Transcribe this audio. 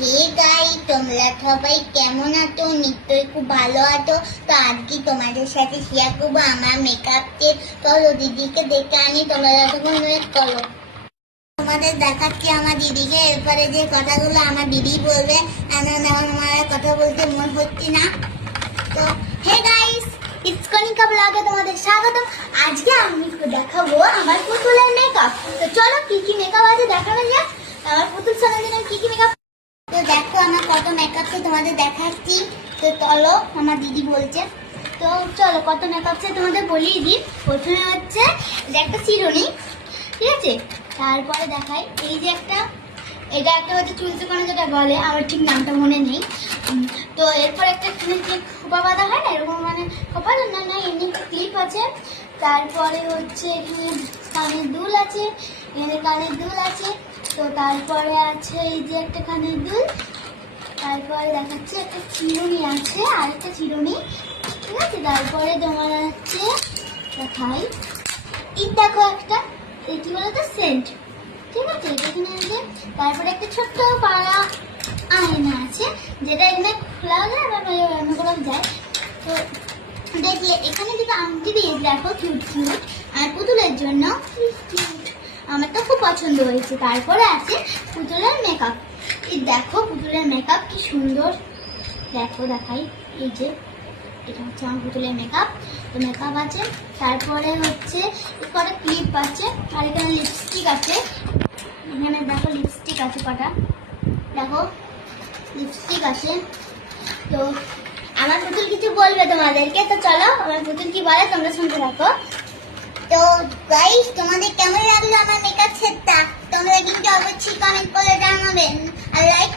Hey guys, তোমরা সবাই কেমন আছো? নিশ্চয়ই খুব ভালো আছো। তো আজকে তোমাদের সাথে শেয়ার করবো আমার মেকআপ টিপ। চলো দিদিকে দেখে আনি, তোমরা যতক্ষণ ওয়েট করো। তোমাদের দেখাচ্ছি আমার দিদিকে, এরপরে যে কথাগুলো আমার দিদি বলবে। আমার কথা বলতে মন হচ্ছে না। তো হে গাইস, ইটস কনিকা ব্লগে তোমাদের স্বাগতম। আজকে আমি দেখাবো আমার পুতুলের মেকআপ। তো চলো কি কি মেকআপ আছে দেখানো যাক। আমার পুতুল সোনার জন্য কি কি মেকআপ। তো দেখো আমার কত মেকআপ তো তোমাদের দেখাচ্ছি। তো চলো, আমার দিদি বলছে। তো চলো কত মেকআপ সে তোমাদের বলিয়ে দিই। প্রথমে হচ্ছে এটা একটা চিরুনি, ঠিক আছে। তারপরে দেখাই এই যে এটা একটা হচ্ছে চুল চুকানো যেটা বলে, আমার ঠিক নামটা মনে নেই। তো এরপর একটা খোপা বাঁধা হয় না, এরকম মানে খোপা না এমনি ক্লিপ আছে। তারপরে হচ্ছে এখানে কানের দুল আছে, এখানে কানের দুল আছে। তো তারপরে আছে এই যে একটা কানের দুল। তারপরে দেখাচ্ছে একটা চিরুনি আছে, আর একটা চিরুনি, ঠিক আছে। তারপরে তোমার হচ্ছে দেখাই এই দেখো একটা, এটি বলে তো সেন্ট, ঠিক আছে। এটা এখানে আছে। তারপরে একটা ছোট্ট পাড়া আয়না আছে, যেটা এখানে খোলা যায় আবার রান্না করা যায়। তো দেখলে এখানে যেটা আংটি দিয়ে দেখো কিউট কিউট, আর পুতুলের জন্য কিউট, আমার তো খুব পছন্দ হয়েছে। তারপরে আছে পুতুলের মেকআপ। এই দেখো পুতুলের মেকআপ কি সুন্দর, দেখো দেখাই। এই যে এটা হচ্ছে আমার পুতুলের মেকআপ। তো মেকআপ আছে। তারপরে হচ্ছে কটা ক্লিপ আছে, আর এখানে লিপস্টিক আছে। এখানে দেখো লিপস্টিক আছে কটা, দেখো লিপস্টিক আছে। তো আমার পুতুল কিছু বলবে তোমাদেরকে। তো চলো আমার পুতুল কি বলে তোমরা শুনতে থাকো। তো গাইস, তোমাদের কেমন লাগলো আমার মেকআপ সেটটা? তোমরা কিন্তু অবশ্যই কমেন্ট করে জানাবেন, আর লাইক